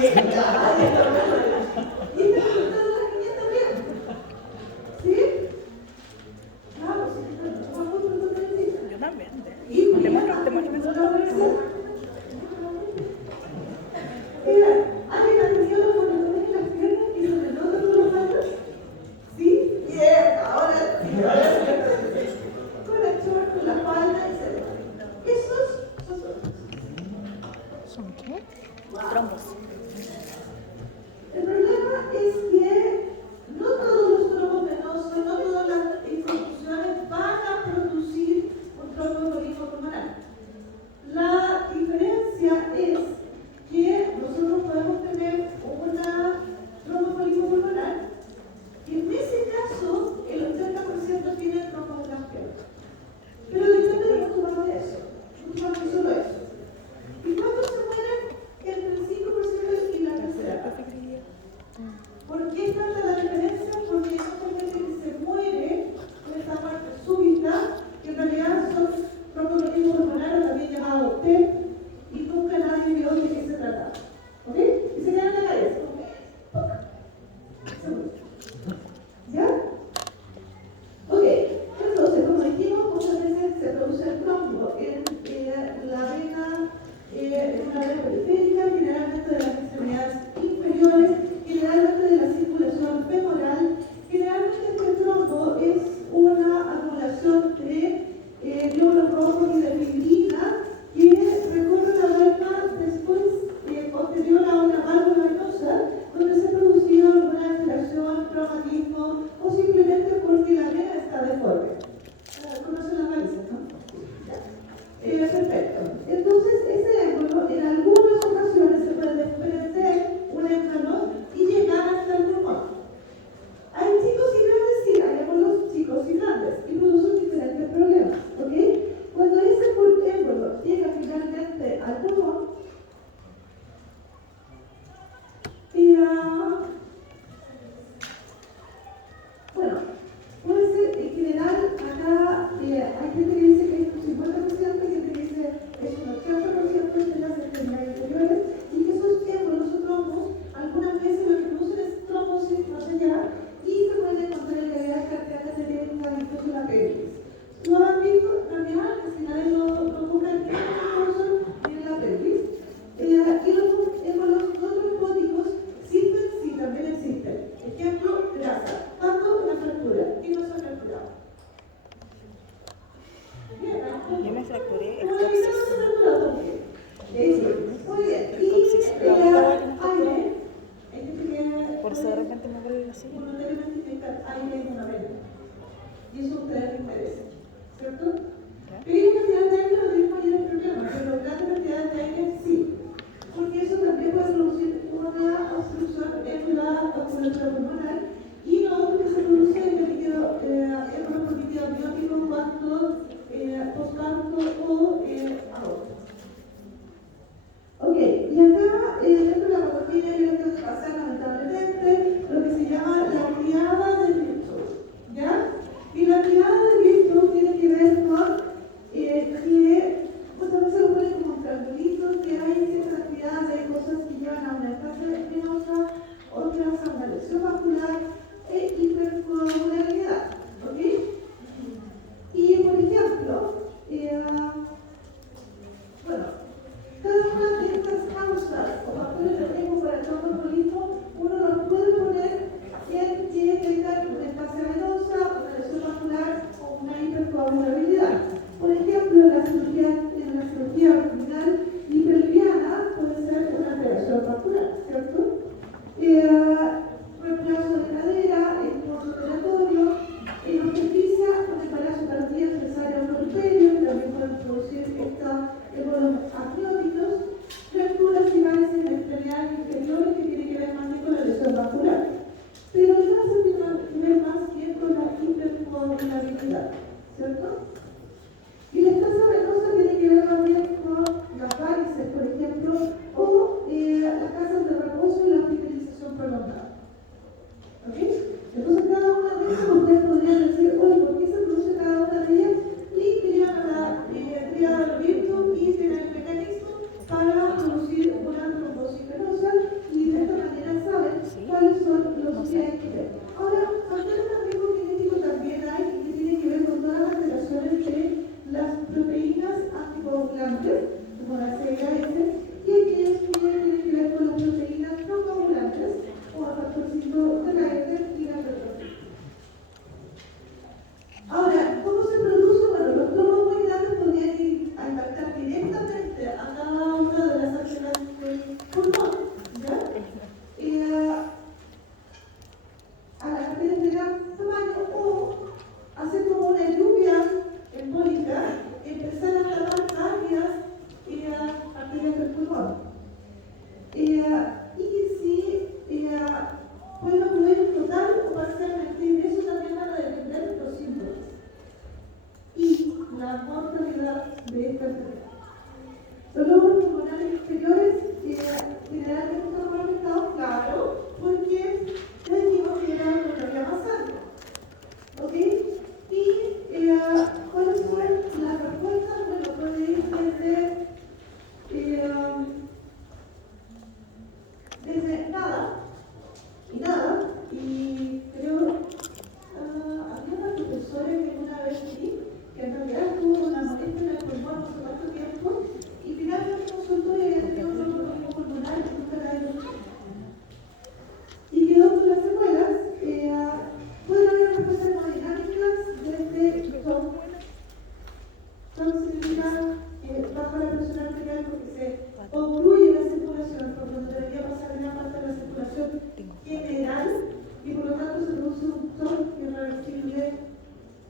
bien. Y está preguntando las 500 bien. ¿Sí? Claro, sí, vamos por donde necesita. Yo también. Y no lo ofrece. Mira, ¿alguien ha tenido los moretones en las piernas y se le nota por las manos? ¿Sí? Bien, ahora sí. Con la short, con la falda, etc. Esos son ¿Son qué? Trombos. El problema es que no todos los trombos venosos, no todas las infusiones van a producir un tromboembolismo pulmonar. La diferencia es que nosotros podemos tener una tromboembolismo pulmonar y en ese caso el 80% tiene trombos en las piernas. Pero depende de mucho más de eso, mucho más que solo eso. ¿Y cuántos se mueren? Entre el 5% y la tercera parte. ¿Por qué es tanta la diferencia? Porque hay mucha gente que se muere con esta muerte súbita, que en realidad son tromboembolismos pulmonares, también llamados TEP, y nunca nadie vio de qué se trata. ¿Ok? Y se quedan en la cabeza. ¿Ya? Ok, entonces, como dijimos, muchas veces se produce el trombo en la vena, en una vena periférica, generalmente de las extremidades inferiores, generalmente de la circulación femoral. Generalmente este trombo es una acumulación de glóbulos rojos y de fibrina que recorre la vena después, posterior a una válvula venosa, donde se ha producido alguna alteración, traumatismo o simplemente porque la vena está deforme. ¿Conocen las varices, no? Ya. Perfecto. Entonces, ese émbolo en algunas ocasiones se puede desprender un émbolo y llegar hasta el pulmón. Hay chicos y grandes, sí, hay émbolos chicos y grandes y producen diferentes problemas, ¿ok? Cuando ese émbolo llega finalmente al pulmón, bueno, puede ser en general, acá hay gente que dice que es un 50%, hay gente que dice que es un 80% de las extremidades inferiores y que esos émbolos o trombos algunas veces lo que producen es trombosis más allá y se pueden encontrar en cavidades cardíacas de incluso en la pelvis. ¿Lo han visto? En realidad, si nadie lo busca en el corazón ni en la pelvis. Y los émbolos no trombóticos sirven, sí, también existen. Ejemplo, grasa. ¿Cuándo? Una fractura. ¿Quién no se ha fracturado? Bien, Yo me fracturé el ¿cómo de que no se ha coxis. fracturado? ¿Por qué? Muy bien. El Y coxis. La única vez que me fracturé. aire. Hay gente que Por eso de repente me duele así. voluntariamente inyectar aire en una vena. Y eso a ustedes les interesa, ¿cierto? Pequeñas cantidades de aire no tienen mayores problemas, pero grandes cantidades de aire sí. Porque eso también puede producir una obstrucción en la vasculatura pulmonar y lo otro que se produce es el líquido, el líquido amniótico cuando postparto o aborto. Ok, y acá dentro de la patología yo tengo que pasar lamentablemente lo que se llama la triada de Virchow, ¿ya? Y la triada de Virchow tiene que ver con que muchas veces lo ponen como un triangulito, que hay cierta cantidad de cosas que llevan a una estancia venosa, otras a una lesión vascular e hipercoagulabilidad, ¿ok? Y por ejemplo, bueno, cada una de estas causas o factores de riesgo para el tromboembolismo, uno los puede poner en que tengan y si pueden ocurrir total o parcialmente, y de eso también van a depender los síntomas y la mortalidad de esta enfermedad. Los lóbulos pulmonares inferiores generalmente están conectados, claro, porque dijimos que era una vía más alta. ¿Ok? Y ¿cuáles son las respuestas? Bueno, puede ir desde nada y nada. Y creo, había una profesora que una vez vi que en realidad tuvo una molestia en el pulmón hace cuánto tiempo y finalmente consultó y había tenido un traumatismo pulmonar que nunca la había visto. Y quedó con las secuelas. Pueden haber respuestas hemodinámicas desde son significa baja la presión arterial porque se obstruye la circulación, por donde debería pasar gran parte de la circulación general y por lo tanto se produce un shock irreversible,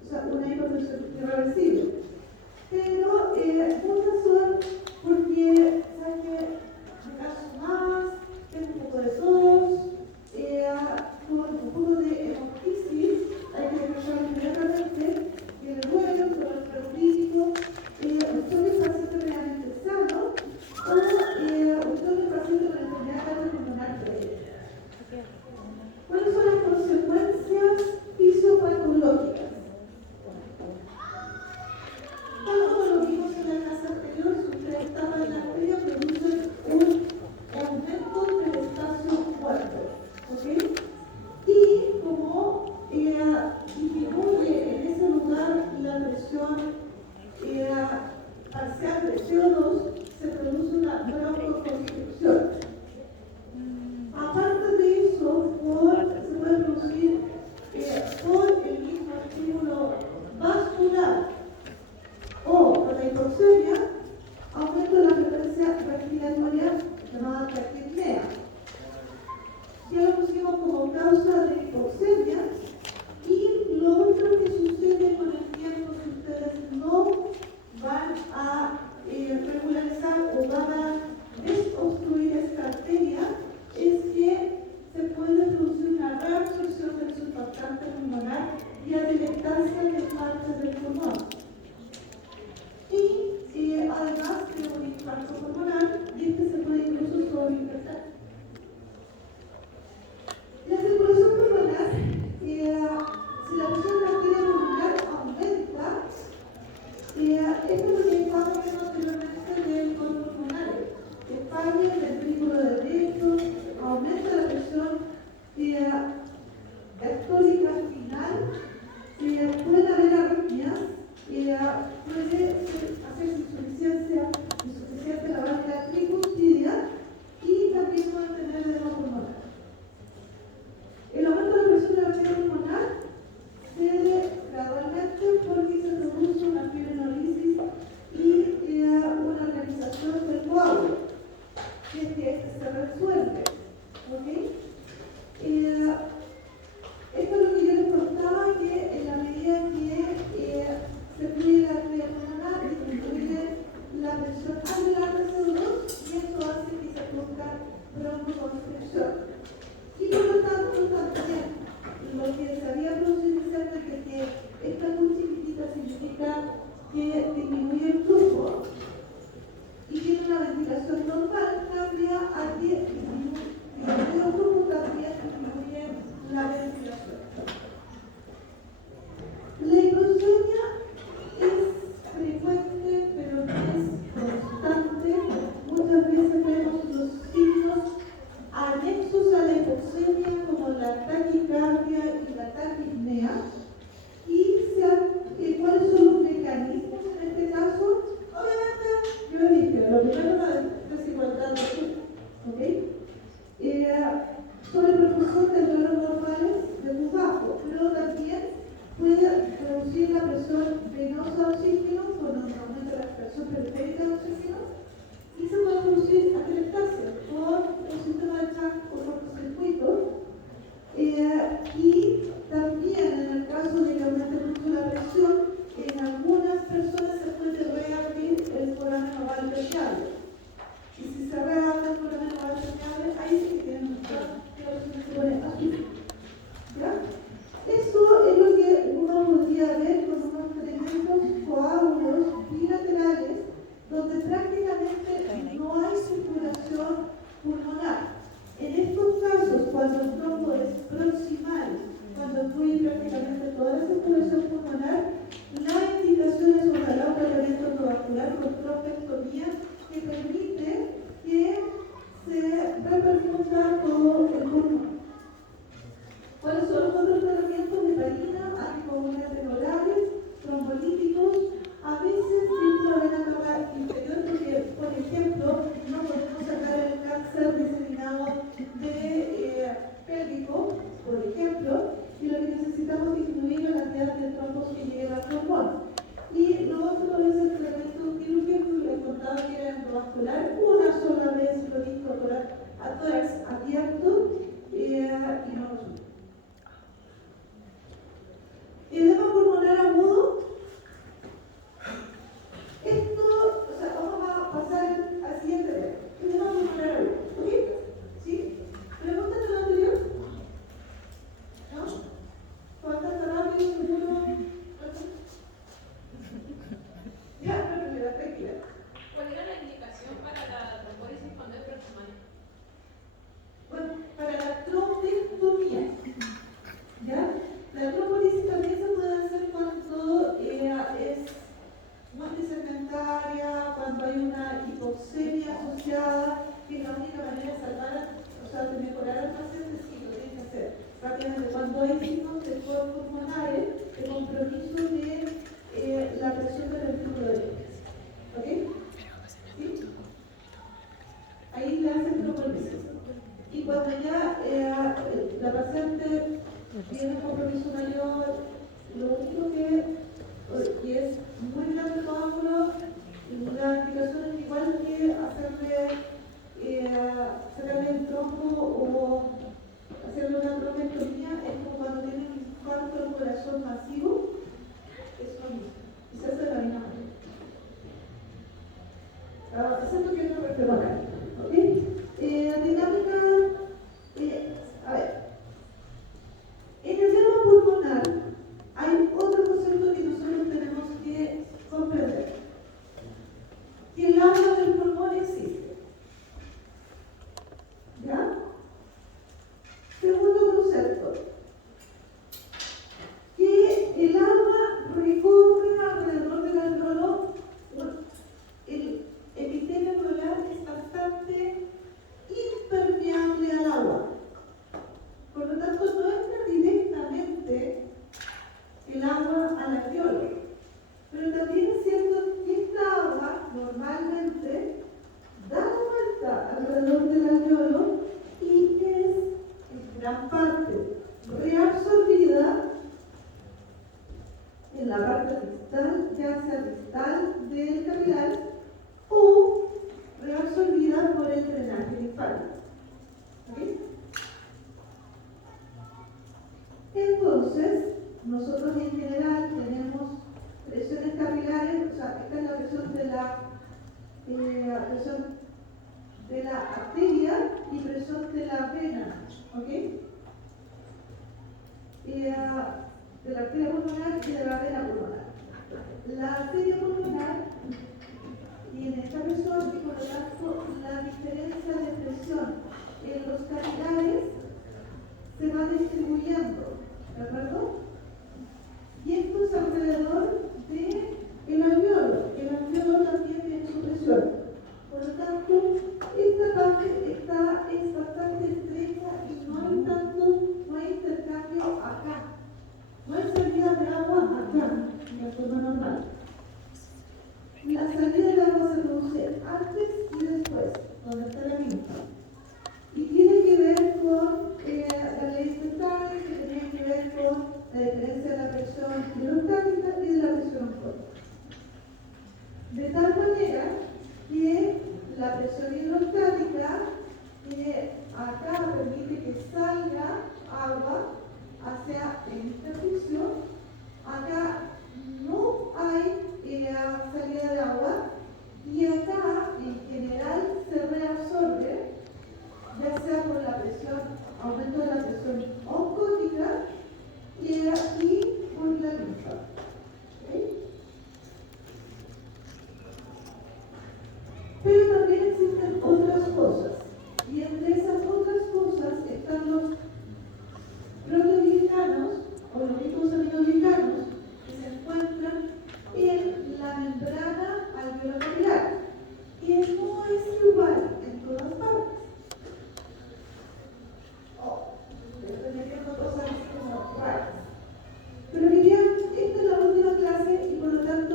o sea, una hipertensión irreversible. Pero muchas son porque, ¿sabes qué? Me canso más, tengo un poco de tos, con un poco de hemoptisis, hay que desarrollar inmediatamente, tiene duelo, dolor crítico, usted es paciente realmente sano o usted es paciente con enfermedad cardiopulmonar previa. ¿Cuáles son las consecuencias fisiopatológicas? Tal como lo vimos en la clase anterior, si usted estaba en la arteria, produce un aumento del espacio muerto. ¿Ok? Y como disminuye en ese lugar la presión parcial de CO2, se produce una broncoconstricción. Aparte de eso, se puede producir por el mismo estímulo vascular o por la hipoxemia, aumento de la frecuencia respiratoria llamada taquipnea. Ya lo pusimos como causa de hipoxemia y lo otro que sucede con el tiempo si ustedes no van a regularizar o van a desobstruir esta arteria es que se puede producir una reabsorción del surfactante pulmonar y adelectancia de partes del pulmón. Y además de un infarto pulmonar, y este se puede incluso sobreinfectar. La circulación pulmonar, si la presión arterial pulmonar aumenta, esto es lo que estamos viendo anteriormente del pulmonar. España, el ventrículo derecho, aumenta la presión diastólica final, pueden haber arritmias, puede hacer insuficiente la válvula tricúspide y también pueden tener edema pulmonar. El aumento de la presión de la arteria pulmonar se debe gradualmente porque se produce una fibrinolisis y una organización del coágulo, si es que este se resuelve. ¿Okay? Esto es lo que yo les contaba, que en la medida que se fluye la arteria pulmonar, disminuye la presión alveolar de CO2 y esto hace que se produzca broncoconstricción. Y por lo tanto también lo que se había producido inicialmente, que esta muy chiquitita significa que disminuye el flujo y tiene una ventilación normal, cambia a que disminuye el flujo, también disminuye que la única manera de salvar, o sea, de mejorar al paciente, sí, lo tienen que hacer rápidamente. Cuando hay signos de pulmonares, de compromiso de la presión del ventrículo derecho. ¿Ok? ¿Sí? Ahí le hacen trombolysis. Y cuando ya la paciente tiene un compromiso mayor, lo único que es muy grande el coágulo, la indicación es igual que sacarle el trombo o hacerle una trombectomía, es como cuando tienen un infarto del corazón masivo, es lo mismo. Y se hace de la misma manera. Excepto que no respeto acá. ¿Ok? Dinámica, a ver. En el tema pulmonar hay otro concepto que nosotros tenemos que comprender. Que el agua del pulmón existe. ¿Ya? Segundo concepto. Que el agua recorre alrededor del alveolo. El epitelio alveolar es bastante impermeable al agua. Por lo tanto, no entra directamente el agua al alveolo. Pero también es cierto que esta agua normalmente da la vuelta alrededor del alveolo y es en gran parte reabsorbida en la parte distal, ya sea distal del capilar o reabsorbida por el drenaje linfático. ¿Okay? Entonces, nosotros en general tenemos presiones capilares, o sea, esta es la presión de la arteria y presión de la vena, ¿ok? De la arteria pulmonar y de la vena pulmonar. La arteria pulmonar tiene esta presión y por lo tanto la diferencia de presión en los capilares se va distribuyendo, ¿de acuerdo? Y esto es alrededor del alveolo. El alveolo también tiene su presión. Por lo tanto, esta parte es bastante estrecha y no hay intercambio acá. No hay salida de agua acá, de forma normal. La salida de agua se produce antes y después, donde está la linfa. Y tiene que ver con la ley central, que tiene que ver con la diferencia de la presión hidrostática y de la presión osmótica. De tal manera que la presión hidrostática, que acá permite que salga agua hacia el intersticio, acá no hay salida de agua y acá en general se reabsorbe, ya sea por la presión, aumento de la presión osmótica y por la linfa. ¿Okay? Pero también existen otras cosas, y entre esas otras cosas están los proteoglicanos o los glicosaminoglicanos que se encuentran en la membrana alveolocapilar, que no es igual en todas partes. Estoy metiendo cosas así como raras. Pero esta es la última clase y por lo tanto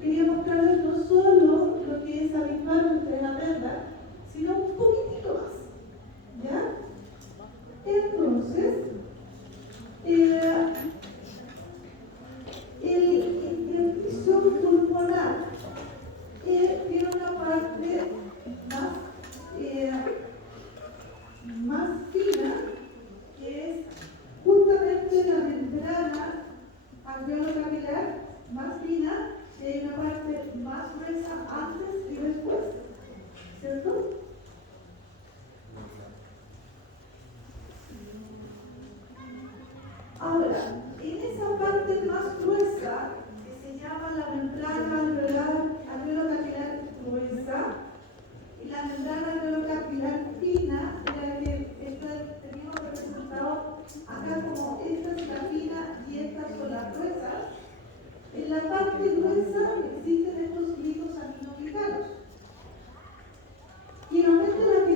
quería mostrarles no solo lo que es abismal entre la membrana, sino un poquitito más. ¿Ya? Entonces, el piso pulmonar tiene una parte más fina, que es justamente la membrana alveolocapilar más fina, y hay una parte más gruesa antes y después, ¿cierto? Ahora, en esa parte más gruesa, que se llama la membrana alveolocapilar gruesa, y la membrana alveolocapilar fina, la que tenemos representado acá como esta es la fina y estas son las gruesas, en la parte gruesa existen estos glicosaminoglicanos. Quien aumenta la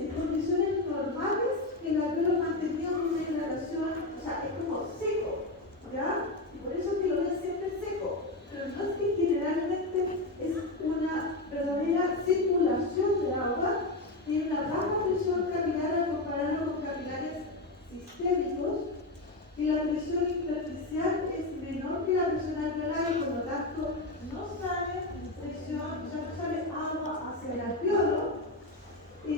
en condiciones normales, el alveolo mantenido en una hidratación, o sea, es como seco, ¿ya? Y por eso es que lo ven siempre seco. Pero no es que generalmente es una verdadera circulación de agua, tiene una baja presión capilar al compararlo con capilares sistémicos, y la presión intersticial es menor que la presión alveolar y por lo tanto no sale presión, o sea, no sale agua hacia el alveolo, y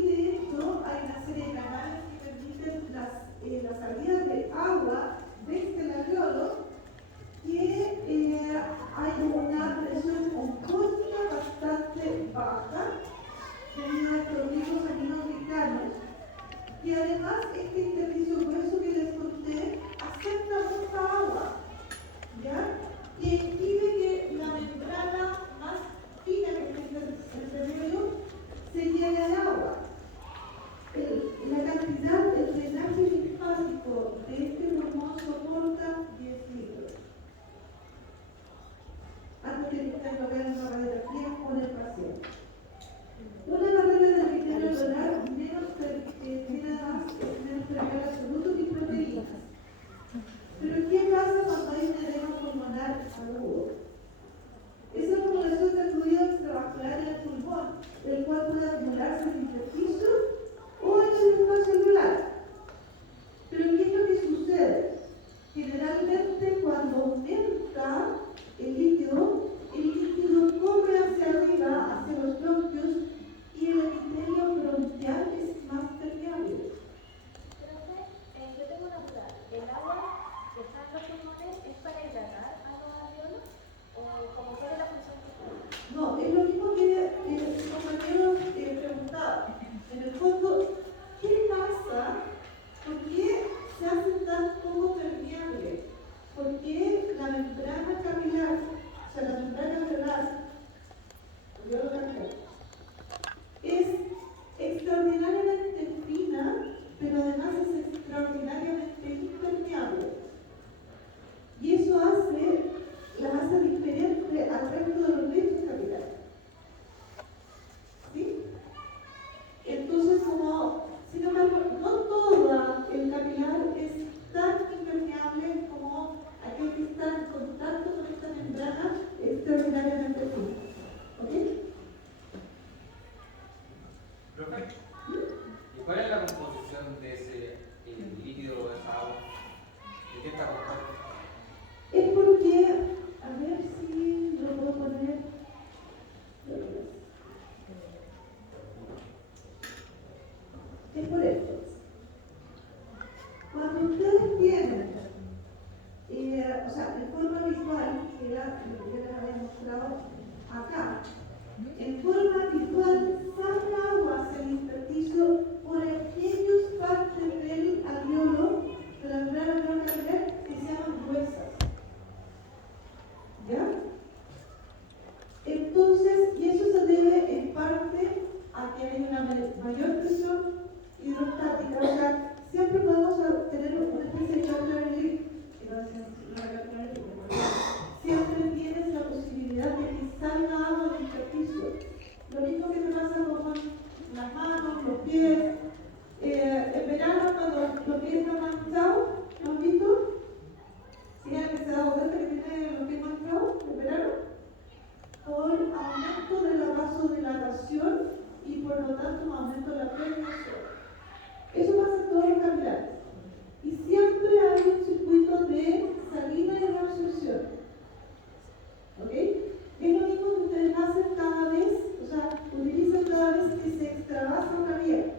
de hecho hay una serie de canales que permiten la salida de agua desde el alveolo, que hay una presión oncótica bastante baja debido a estos ricos aminoglicanos, y además este intersticio grueso que les conté acepta mucha agua, ¿ya? Y impide que la membrana más fina que está entre medio se llene de agua. La cantidad del drenaje linfático de este pulmón soporta 10 litros. Antes de que ustedes lo vean en la radiografía con el paciente. Una barrera del epitelio alveolar tiene además menos permeable absoluto que proteínas. Pero ¿qué pasa cuando hay un edema pulmonar agudo? Esa acumulación de fluido extravascular en el pulmón, el cual puede acumularse en el intersticio o en el espacio alveolar. Pero ¿qué es lo que sucede? Generalmente cuando aumenta el líquido corre hacia arriba, hacia los bronquios, y el epitelio bronquial es más permeable. Profe, yo tengo una duda. ¿El agua que está en los pulmones es para hidratar a los alveolos? ¿O como cuál es la función que tiene? No, es lo mismo que el compañero preguntaba. En el fondo, ¿qué pasa? ¿Por qué se hacen tan poco permeables? ¿Por qué la membrana capilar, o sea, la membrana alveolar, es extraordinariamente fina, pero además es extraordinariamente impermeable? Y eso la hace diferente al resto de los lechos capilares. ¿Sí? Entonces, sin embargo, no todo el capilar es tan impermeable como aquel que está en contacto con esta membrana extraordinariamente fina. ¿Ok? Profe, ¿y cuál es la composición de ese líquido o esa agua? ¿De qué está compuesto? Es porque, a ver si lo puedo poner. Es por esto. Cuando ustedes tienen, o sea, de forma visual, que era lo que les había mostrado acá, en forma visual sale agua hacia el intersticio por aquellas partes del alveolo, de la membrana alveolar capilar, que se llaman gruesas. ¿Ya? Entonces, y eso se debe en parte a que hay una mayor presión hidrostática, o sea, siempre podemos tener una especie de capillary siempre tienes la posibilidad de que salga agua del intersticio. Lo mismo que te pasa con las manos, los pies. En verano, cuando los pies están manchados, ¿lo han visto? ¿Sí? ¿Han se dado cuenta que tiene los pies manchados en verano? Por aumento de la vasodilatación y por lo tanto un aumento de la permeación. Eso pasa en todos los capilares. Y siempre hay un circuito de salida y reabsorción. ¿Ok? Es lo mismo que ustedes hacen cada vez, o sea, utilizan cada vez que se extravasa una vía.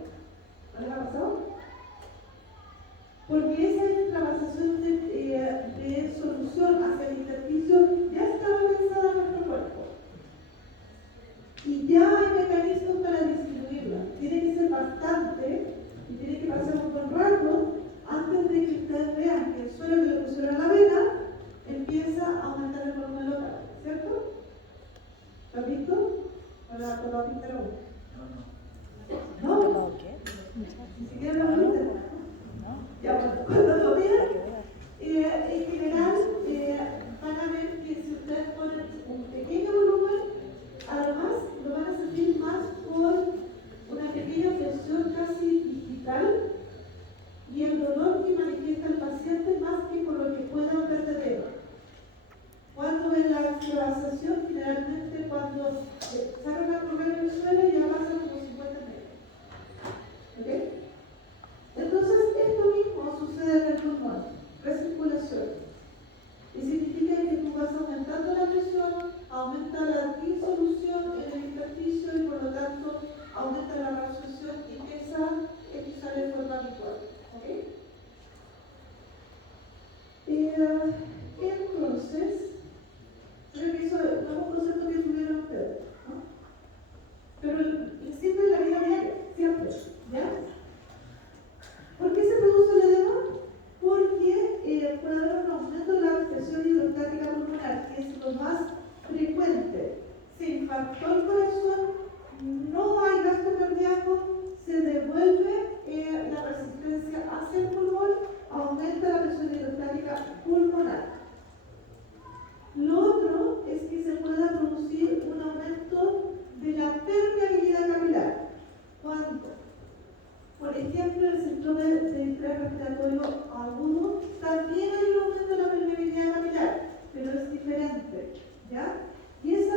estrés respiratorio agudo, también hay un aumento de la permeabilidad capilar, pero es diferente, ¿ya? Y ese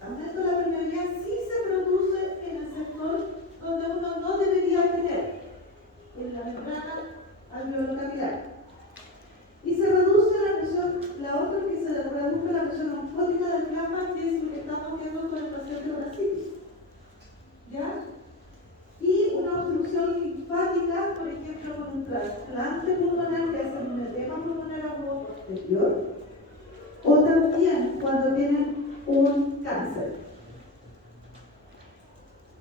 aumento de la permeabilidad sí se produce en el sector donde uno no debería tener, en la membrana alveolo-capilar. Y se reduce la presión, la otra es que se reduzca la presión oncótica del plasma, que es lo que estamos viendo con el paciente Brasil. ¿Ya? Y una obstrucción linfática, por ejemplo, con un trasplante pulmonar que hace un edema pulmonar agudo posterior, o también cuando tienen un cáncer.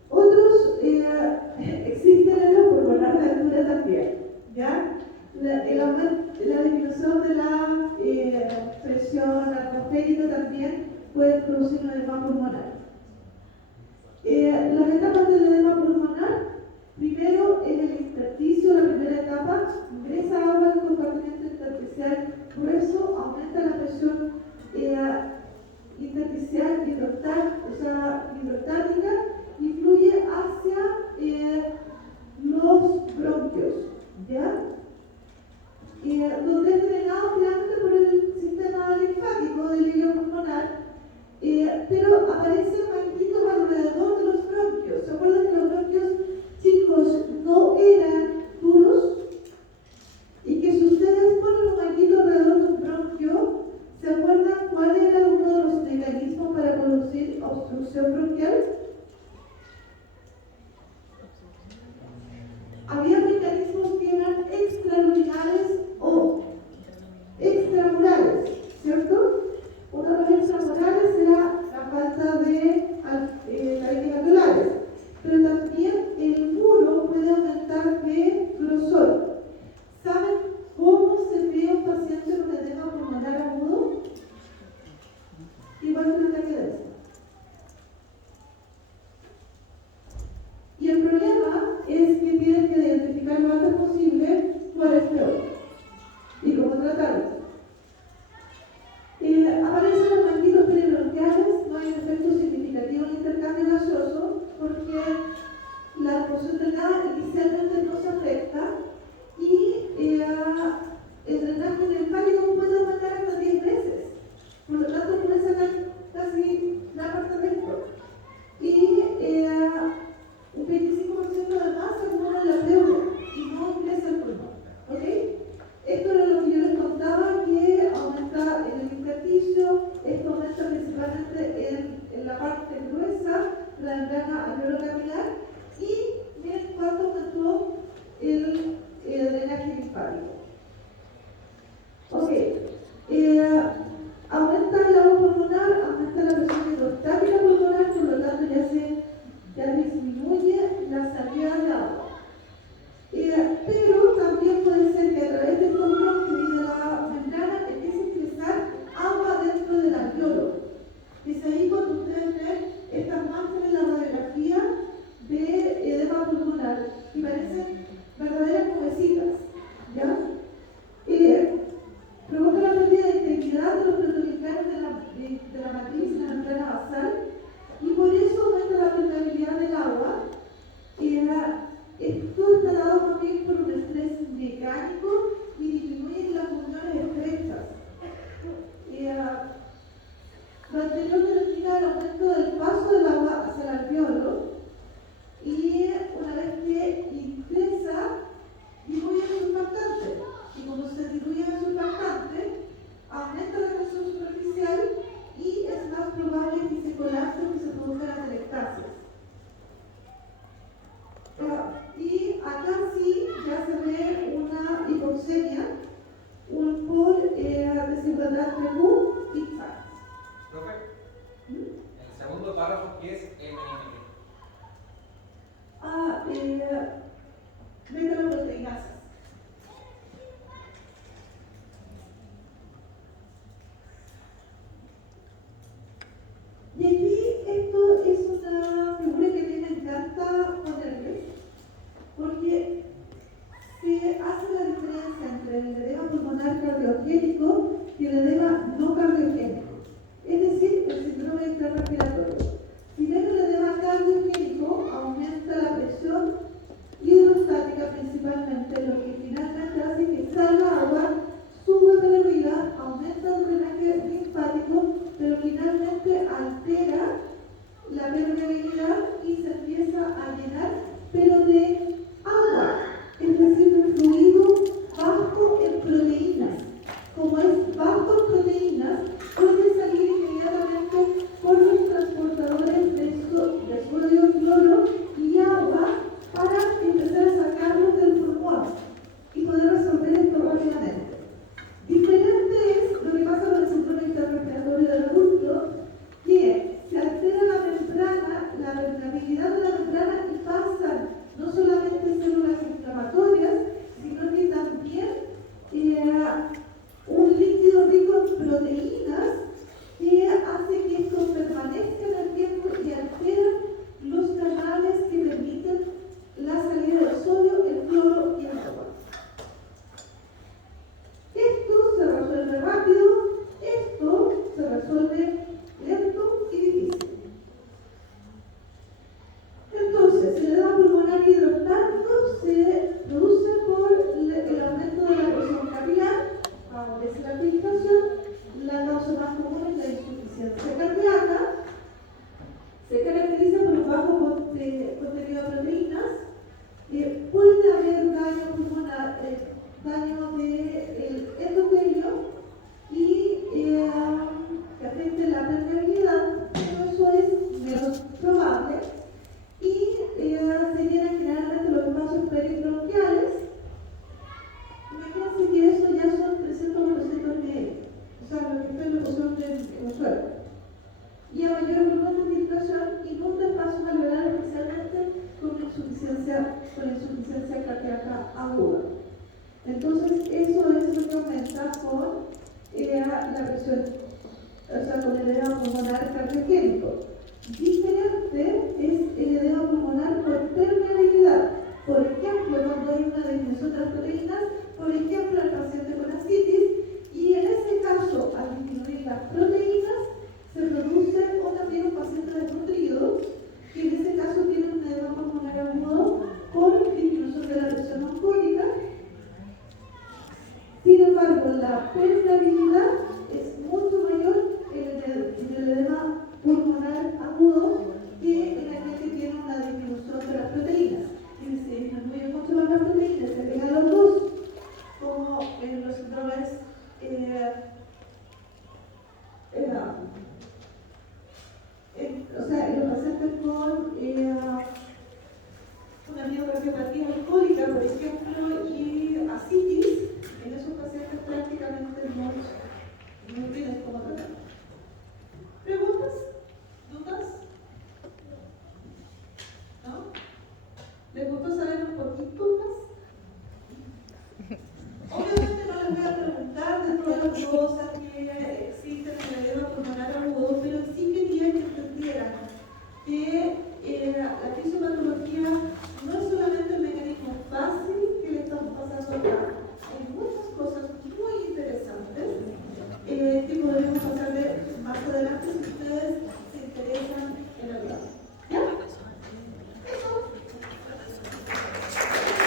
Otros, existe el edema pulmonar de altura también, ¿ya? La disminución de la presión atmosférica también puede producir un edema pulmonar. Las etapas del edema pulmonar, primero en el intersticio, la primera etapa, ingresa agua al compartimento intersticial grueso, aumenta la presión intersticial hidrostática y fluye hacia los bronquios, ¿ya? Donde es drenado finalmente por el sistema linfático del hilo pulmonar, pero aparecen manguitos alrededor de los bronquios. ¿Se acuerdan que los bronquios, chicos, no eran duros? Y que si ustedes ponen un manguito alrededor de un bronquio, ¿se acuerdan cuál era uno de los mecanismos para producir obstrucción bronquial? Había mecanismos que eran extraluminales o extramurales, ¿cierto? Uno de los extramurales era la falta de carencias alveolares, pero también el muro puede aumentar de grosor. ¿Saben cómo se ve un paciente con edema pulmonar agudo? Igual que un ataque de asma. Y el problema es que tienen que identificar lo antes posible cuál es peor y cómo tratarlo. Aparecen los manguitos peribronquiales, no hay un efecto significativo en el intercambio gaseoso porque la porción drenada inicialmente no se afecta y el drenaje linfático puede aumentar hasta 10 veces. Por lo tanto, puede sacar casi la parte de esto. Y un 25% de más se muere en la pleura y no ingresa al pulmón. ¿Ok? Esto era lo que yo les contaba, que aumenta en el intersticio, esto aumenta principalmente en la parte gruesa de la membrana alveolo-capilar y miren cuánto aumentó el drenaje linfático. Ok, aumenta el agua pulmonar, aumenta la presión hidrostática pulmonar, por lo tanto ya disminuye la salida de agua. Pero también puede ser que a través de estos bronquios y de la membrana empiece a ingresar agua dentro del alveolo. Es ahí cuando ustedes ven estas manchas en la radiografía de edema pulmonar y parecen verdaderas nubecitas, ¿ya? Provoca la pérdida de integridad de los protoglicanos de la matriz en la membrana basal y por eso aumenta la permeabilidad del agua. Esto está dado también por un estrés mecánico y disminuye las uniones estrechas. Lo anterior determina el aumento del paso del agua hacia el alveolo y una vez que ingresa, diluye el surfactante. Y como se diluye el surfactante, aumenta la presión superficial y es más probable que se colapse o que se produzca la atelectasis. Y acá sí ya se ve una hipoxemia por desigualdad de U y SARS. Profe, el segundo párrafo, ¿qué es MMP? Metaloproteinasas. Y aquí esto es una figura que a mí me encanta ponerles, porque se hace la diferencia entre el edema pulmonar cardiogénico y el edema no cardiogénico, es decir, el síndrome intrarrespiratorio. Si ven el edema cardiogénico, aumenta la presión y aguda. Entonces, eso es lo que aumenta con la presión, o sea, con el edema pulmonar cardiogénico. Diferente es el edema pulmonar por permeabilidad. Por ejemplo, cuando hay una disminución de las proteínas, por ejemplo, el paciente con ascitis, y en ese caso, al disminuir las proteínas, se produce o también un paciente desnutrido, que en ese caso tiene un edema pulmonar agudo con disminución de la presión oncólica. Sin embargo, la permeabilidad es mucho mayor en el edema pulmonar agudo que en el que tiene una disminución de las proteínas. Y se disminuye mucho más las proteínas, se pega los dos, como en los síndromes o sea, en los pacientes con una miocardiopatía alcohólica, por ejemplo, y ascitis, en esos pacientes prácticamente no tienes cómo tratar. ¿Preguntas? ¿Dudas? ¿No? ¿Les gustó saber